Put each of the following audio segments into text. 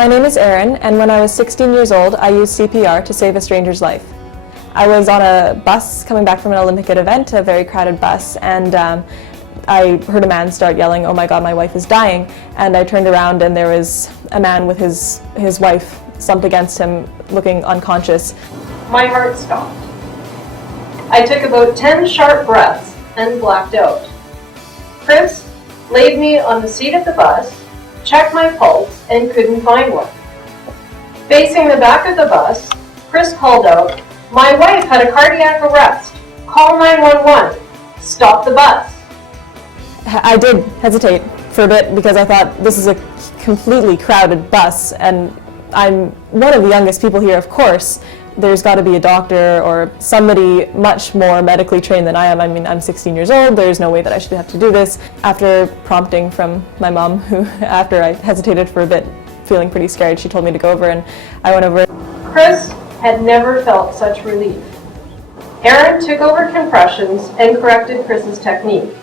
My name is Erin, and when I was 16 years old, I used CPR to save a stranger's life. I was on a bus coming back from an Olympic event, a very crowded bus, and I heard a man start yelling, "Oh my God, my wife is dying." And I turned around and there was a man with his wife slumped against him, looking unconscious. My heart stopped. I took about 10 sharp breaths and blacked out. Chris laid me on the seat of the bus, checked my pulse, and couldn't find one. Facing the back of the bus, Chris called out, "My wife had a cardiac arrest. Call 911. Stop the bus." I did hesitate for a bit because I thought this is a completely crowded bus and I'm one of the youngest people here, of course. There's got to be a doctor or somebody much more medically trained than I am. I mean, I'm 16 years old. There's no way that I should have to do this. After prompting from my mom, who, after I hesitated for a bit, feeling pretty scared, she told me to go over, and I went over. Chris had never felt such relief. Erin took over compressions and corrected Chris's technique.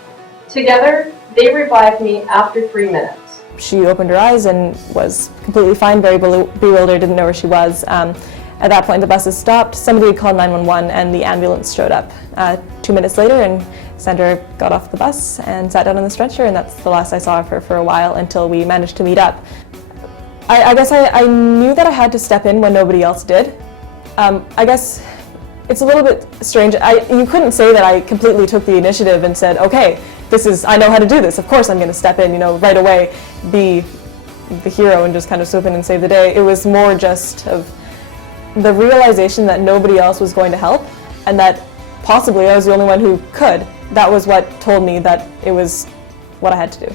Together, they revived me after 3 minutes. She opened her eyes and was completely fine, very bewildered, didn't know where she was. At that point, the buses stopped. Somebody had called 911 and the ambulance showed up 2 minutes later, and Sandra got off the bus and sat down on the stretcher, and that's the last I saw of her for a while until we managed to meet up. I guess I knew that I had to step in when nobody else did. I guess it's a little bit strange. You couldn't say that I completely took the initiative and said, okay, I know how to do this. Of course I'm going to step in, right away, be the hero and just kind of swoop in and save the day. It was more just of the realization that nobody else was going to help and that possibly I was the only one who could. That was what told me that it was what I had to do.